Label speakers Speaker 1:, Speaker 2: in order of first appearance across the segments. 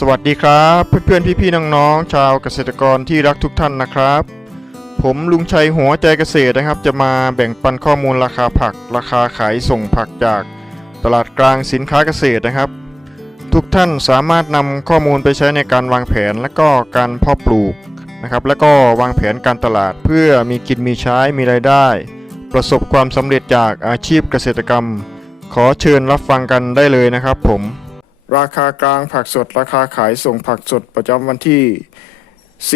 Speaker 1: สวัสดีครับ เพื่อนๆพี่ๆน้องๆชาวเกษตรกรที่รักทุกท่านนะครับ ผมลุงชัยหัวใจเกษตรนะครับ จะมาแบ่งปันข้อมูลราคาผัก ราคาขายส่งผักจากตลาดกลางสินค้าเกษตรนะครับ ทุกท่านสามารถนำข้อมูลไปใช้ในการวางแผนและก็การเพาะปลูกนะครับ แล้วก็วางแผนการตลาดเพื่อมีกินมีใช้มีรายได้ ประสบความสำเร็จจากอาชีพเกษตรกรรม ขอเชิญรับฟังกันได้เลยนะครับผม ราคากลางผักสด ราคาขายส่งผักสดประจำวันที่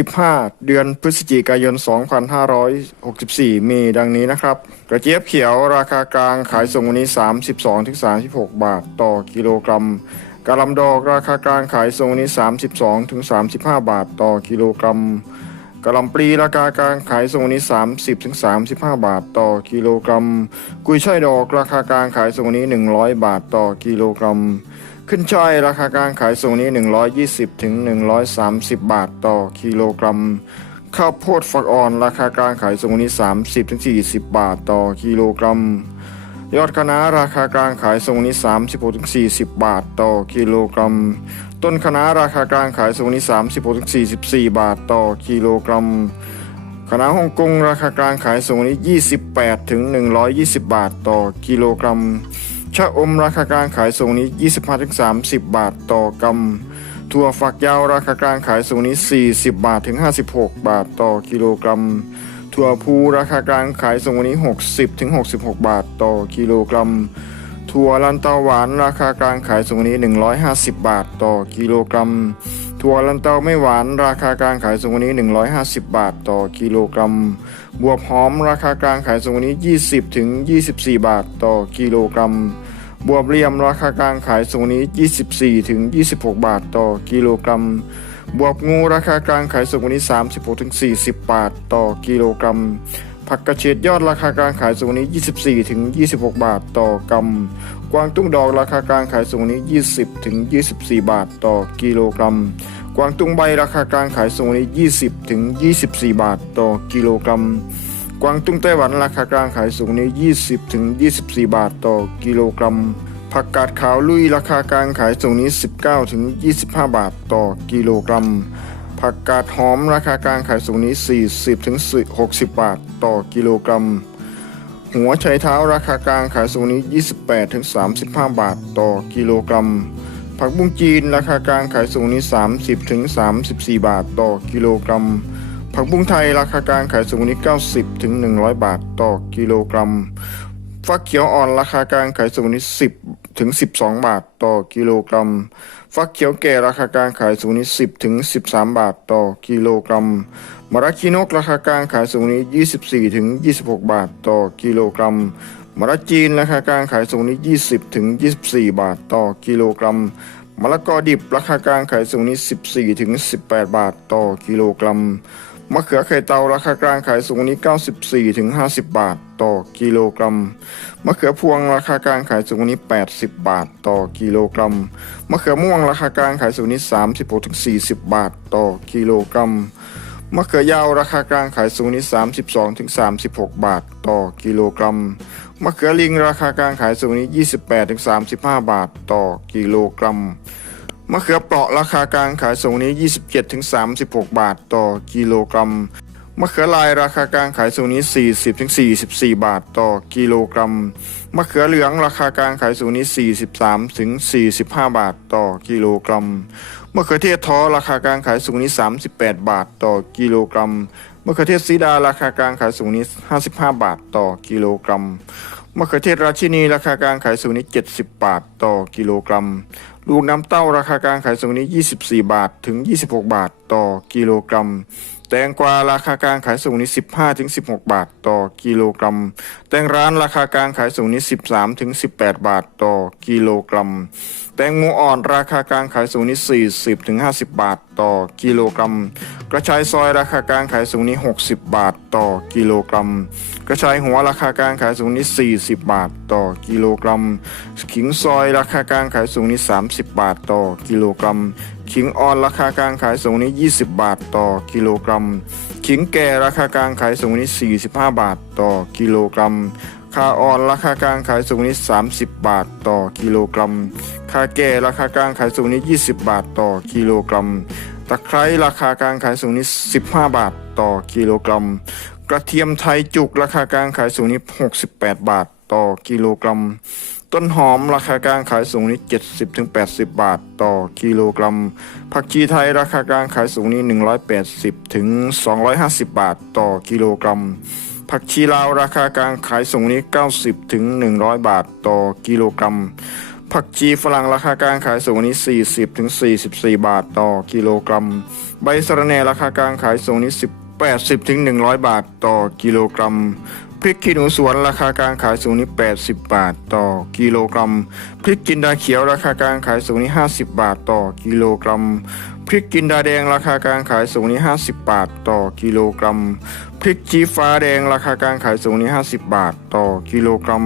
Speaker 1: 15 เดือนพฤศจิกายน 2564 มีดังนี้นะครับ กระเจี๊ยบเขียวราคากลางขายส่งวันนี้ 32-36 บาทต่อกิโลกรัมกะหล่ำดอกราคากลางขายส่งวันนี้ 32-35 บาทต่อกิโลกรัมกะหล่ำปลีราคากลางขายส่งวันนี้ 30-35 บาทต่อกิโลกรัม กุยช่ายดอกราคากลางขายส่งวันนี้ 100 บาทต่อกิโลกรัม ขึ้นช่ายราคากลางขายส่งนี้ 120ถึง130 บาทต่อกิโลกรัม ข้าวโพดฝักอ่อนราคากลางขายส่งนี้ 30ถึง40 บาทต่อกิโลกรัม ยอดคะน้าราคากลางขายส่งนี้ 36ถึง40 บาทต่อกิโลกรัม ต้นคะน้าราคากลางขายส่งนี้ 36ถึง44 บาทต่อกิโลกรัมคณะฮ่องกงราคากลางขายส่งนี้ 28ถึง120 บาทต่อกิโลกรัม ชะอมราคากลางขายส่งนี้ 25-30 บาทต่อกำถั่วฝักยาวราคากลางขายส่งนี้ 40 บาทถึง 56 บาทต่อกิโลกรัม ถั่วพูราคากลางขายส่งวันนี้ 60ถึง66 บาทต่อกิโลกรัม ถั่วลันเตาหวานราคากลางขายส่งวันนี้ 150 บาทต่อกิโลกรัม ถั่วลันเตาไม่หวานราคากลางขายส่งวันนี้ 150 บาทต่อกิโลกรัม บวบหอมราคากลางขายส่งวันนี้ 20ถึง24 บาทต่อกิโลกรัม บวบเหลี่ยมราคากลางขายส่งวันนี้ 24ถึง26 บาทต่อกิโลกรัม บวบงูราคากลางขายส่งวันนี้ 36ถึง40 บาทต่อกิโลกรัมผักกระเฉดยอดราคากลางขายส่งวันนี้ 24 ถึง 26 บาทต่อกำกวางตุ้งดอกราคากลางขายส่งวันนี้ 20 ถึง 24 บาทต่อกิโลกรัม กวางตุ้งใบราคากลางขายส่งวันนี้20 ถึง 24 บาทต่อกิโลกรัม กวางตุ้งไต้หวันราคากลางขายสูงนี้20 ถึง 24 บาทต่อกิโลกรัม ผักกาดขาวลุยราคากลางขายสูงนี้ 19 ถึง 25 บาทต่อกิโลกรัม ผักกาดหอมราคากลางขายสูงนี้ 40 ถึง 60 บาทต่อกิโลกรัม หัวไชเท้าราคากลางขายสูงนี้ 28 ถึง 35 บาทต่อกิโลกรัม ผักบุ้งจีนราคากลางขายสูงนี้ 30ถึง34 บาทต่อกิโลกรัม ผักบุ้งไทยราคากลางขายสูงนี้ 90ถึง100 บาทต่อกิโลกรัม ฟักเขียวอ่อนราคากลางขายสูงนี้ 10ถึง12 บาทต่อกิโลกรัม ฟักเขียวแก่ราคากลางขายสูงนี้ 10ถึง13 บาทต่อกิโลกรัมมะระคีนกราคากลางขายสูงนี้ 24ถึง26 บาทต่อกิโลกรัม มะระจีนราคากลางขายสูงนี้ 20ถึง24 บาทต่อกิโลกรัมมะละกอดิบราคากลางขายสูงนี้ 14ถึง18 บาทต่อกิโลกรัมมะเขือไข่เตาราคากลางขายสูงนี้ 94ถึง50 บาทต่อกิโลกรัม มะเขือพวงราคากลางขายสูงนี้ 80 บาทต่อกิโลกรัม มะเขือม่วงราคากลางขายสูงนี้ 36ถึง40 บาทต่อกิโลกรัม มะเขือยาวราคากลางขายสูงนี้ 32ถึง36 บาทต่อกิโลกรัม มะเขือลิงราคากลางขายสูงนี้ 28ถึง35 บาทต่อกิโลกรัม มะเขือเปราะราคากลางขายส่งนี้ 27ถึง36 บาทต่อกิโลกรัม มะเขือลายราคากลางขายส่งนี้ 40ถึง44 บาทต่อกิโลกรัม มะเขือเหลืองราคากลางขายส่งนี้ 43ถึง45 บาทต่อกิโลกรัม มะเขือเทศท้อราคากลางขายส่งนี้ 38 บาทต่อกิโลกรัม มะเขือเทศสีดาราคากลางขายส่งนี้ 55 บาทต่อกิโลกรัม มะเขือเทศราชินีราคากลางขายสูงนี้ 70 บาทต่อกิโลกรัม ลูกน้ำเต้าราคากลางขายสูงนี้ 24 บาทถึง 26 บาทต่อกิโลกรัม แตงกวาราคากลางขายสูงนี้ 15ถึง16 บาทต่อกิโลกรัม แตงร้านราคากลางขายสูงนี้ 13ถึง18 บาทต่อกิโลกรัม แตงโมอ่อนราคากลางขายสูงนี้ 40ถึง50 บาทต่อกิโลกรัม กระชายซอยราคากลางขายสูงนี้ 60 บาทต่อกิโลกรัม กระชายหัวราคากลางขายสูงนี้ 40 บาทต่อกิโลกรัม ขิงซอยราคากลางขายสูงนี้ 30 บาทต่อกิโลกรัม ขิงอ่อนราคากลางขายสูงนี้ 20 บาทต่อกิโลกรัม ขิงแก่ราคากลางขายสูงนี้ 45 บาทต่อกิโลกรัมคาอ่อนราคากลางขายสูงนี้ 30 บาทต่อกิโลกรัม คาแก่ราคากลางขายสูงนี้ 20 บาทต่อกิโลกรัม ตะไคร้ราคากลางขายสูงนี้ 15 บาทต่อกิโลกรัม กระเทียมไทยจุกราคากลางขายสูงนี้ 68 บาทต่อกิโลกรัม ต้นหอมราคากลางขายสูงนี้ 70-80 บาทต่อกิโลกรัม ผักชีไทยราคากลางขายสูงนี้ 180-250 บาทต่อกิโลกรัม ผักชีลาวราคากลางขายส่งนี้ 90-100 บาทต่อกิโลกรัม ผักชีฝรั่งราคากลางขายส่งนี้ 40ถึง44 บาทต่อกิโลกรัม ใบสะระแหน่ราคากลางขายส่งนี้10 80ถึง100 บาทต่อกิโลกรัม พริกขี้หนูสวนราคากลางขายสูงนี้80 บาทต่อกิโลกรัม พริกจินดาเขียวราคากลางขายสูงนี้50 บาทต่อกิโลกรัม พริกจินดาแดงราคากลางขายสูงนี้50 บาทต่อกิโลกรัม พริกชี้ฟ้าแดงราคากลางขายสูงนี้50 บาทต่อกิโลกรัม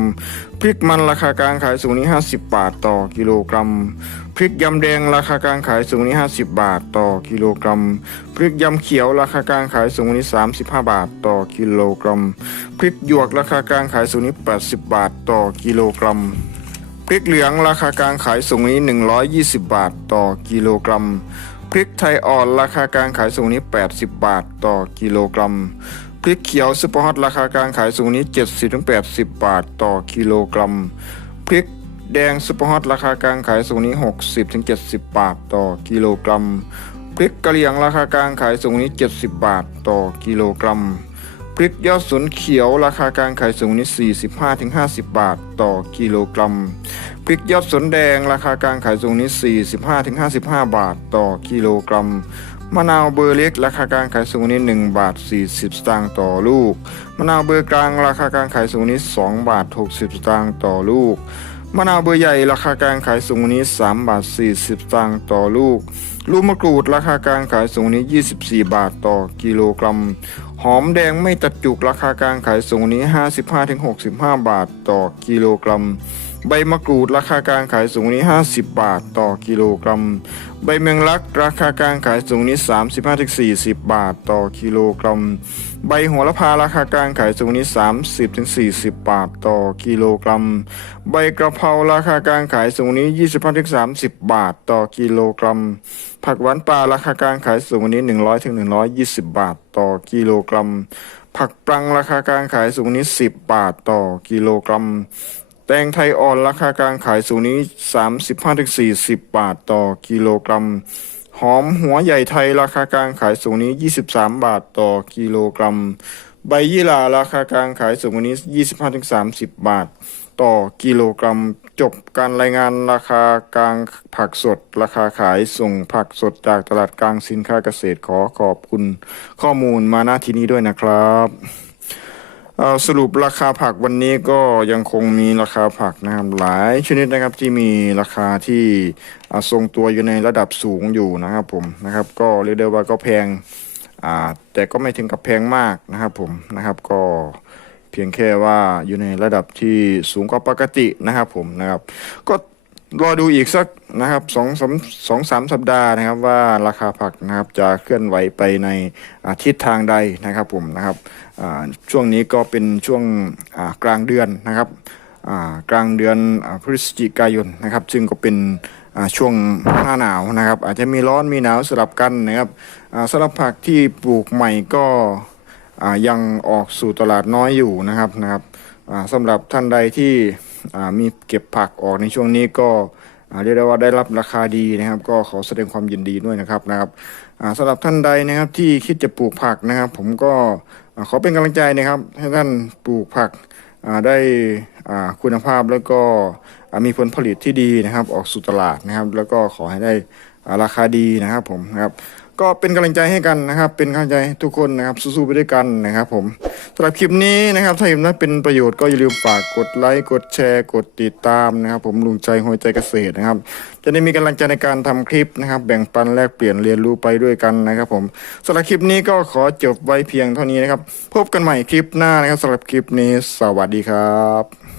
Speaker 1: พริกมันราคากลางขายสูงนี้50 บาทต่อกิโลกรัม พริกยำแดงราคากลางขายสูงนี้ 50 บาทต่อกิโลกรัม พริกยำเขียวราคากลางขายสูงนี้ 35 บาทต่อกิโลกรัม พริกหยวกราคากลางขายสูงนี้ 80 บาทต่อกิโลกรัม พริกเหลืองราคากลางขายสูงนี้ 120 บาทต่อกิโลกรัม พริกไทยอ่อนราคากลางขายสูงนี้ 80 บาทต่อกิโลกรัม พริกเขียวซุปเปอร์ฮอตราคากลางขายสูงนี้ 70-80 บาทต่อกิโลกรัม พริก แดงซุปเปอร์ฮอตราคากลางขายสูงนี้ 60-70 บาทต่อกิโลกรัม พริกกะเหรี่ยงราคากลางขายสูงนี้ 70 บาทต่อกิโลกรัม พริกยอดสนเขียวราคากลางขายสูงนี้ 45-50 บาทต่อกิโลกรัม พริกยอดสนแดงราคากลางขายสูงนี้ 45-55 บาทต่อกิโลกรัมมะนาวเบอร์เล็กราคากลางขายสูงนี้1บาท40 สตางค์ต่อลูก มะนาวเบอร์กลางราคากลางขายสูงนี้2บาท60 สตางค์ต่อลูก มะนาวเบอร์ใหญ่ราคากลางขายสูงนี้ 3 บาท 40สตางค์ต่อลูก ลูกมะกรูดราคากลางขายสูงนี้ 24 บาทต่อกิโลกรัม หอมแดงไม่ตัดจุกราคากลางขายสูงนี้ 55-65 บาทต่อกิโลกรัม ใบมะกรูดราคากลางขายสูงนี้ 50 บาทต่อกิโลกรัม ใบเมืองลักราคากลางขายสูงนี้ 35-40 บาทต่อกิโลกรัม ใบโหระพาราคากลางขายสูงนี้ 30-40 บาทต่อกิโลกรัม ใบกระเพราราคากลางขายสูงนี้ 25-30 บาทต่อกิโลกรัม ผักหวานป่าราคากลางขายสูงนี้ 100-120 บาทต่อกิโลกรัมผักปรังราคากลางขายสูงนี้ 10 บาทต่อกิโลกรัม แตงไทยอ่อนราคากลางขายสูงนี้ 35-40 บาทต่อกิโลกรัม หอมหัวใหญ่ไทยราคากลางขายสูงนี้ 23 บาทต่อกิโลกรัม ใบยี่หร่าราคากลางขายสูงนี้ 25-30 บาท ต่อกิโลกรัม จบการรายงานราคากลางผักสด ราคาขายส่งผักสดจากตลาดกลางสินค้าเกษตรขอขอบคุณข้อมูลมาณที่นี้ด้วยนะครับ สรุปราคาผักวันนี้ก็ยังคงมีราคาผักนะครับหลายชนิดนะครับที่มีราคาที่อ่าทรงตัวอยู่ในระดับสูงอยู่นะครับผมนะครับ ก็เรียกได้ว่าก็แพงแต่ก็ไม่ถึงกับแพงมากนะครับผมนะครับก็เพียงแค่ว่าอยู่ในระดับที่สูงกว่าปกตินะครับผมนะครับ ก็ รอดูอีกสักนะครับสองสามสองสามสัปดาห์นะครับว่าราคาผักนะครับจะเคลื่อนไหวไปในทิศทางใดนะครับผมนะครับช่วงนี้ก็เป็นช่วงกลางเดือนนะครับกลางเดือนพฤศจิกายนนะครับซึ่งก็เป็นช่วงหน้าหนาวนะครับ อาจจะมีร้อนมีหนาวสลับกันนะครับสำหรับผักที่ปลูกใหม่ก็ยังออกสู่ตลาดน้อยอยู่นะครับนะครับสำหรับท่านใดที่ มีเก็บผักออกในช่วงนี้ก็เรียกได้ว่าได้รับราคาดีนะครับ ก็ขอแสดงความยินดีด้วยนะครับนะครับสำหรับท่านใดนะครับที่คิดจะปลูกผักนะครับ ผมก็ขอเป็นกำลังใจนะครับ ให้ท่านปลูกผักได้คุณภาพแล้วก็มีผลผลิตที่ดีนะครับ ออกสู่ตลาดนะครับ แล้วก็ขอให้ได้ราคาดีนะครับผมนะครับ ก็เป็นกำลังใจให้กันนะครับ เป็นกำลังใจทุกคนนะครับสู้ๆไปด้วยกันนะครับ ผมสำหรับคลิปนี้นะครับ ถ้าเห็นว่าเป็นประโยชน์ก็อย่าลืมฝากกดไลค์กดแชร์กดติดตามนะครับ ผมลุงใจหัวใจเกษตรนะครับ จะได้มีกำลังใจในการทำคลิปนะครับ แบ่งปันแลกเปลี่ยนเรียนรู้ไปด้วยกันนะครับ ผมสำหรับคลิปนี้ก็ขอจบไว้เพียงเท่านี้นะครับ พบกันใหม่คลิปหน้านะครับสำหรับคลิปนี้ สวัสดีครับ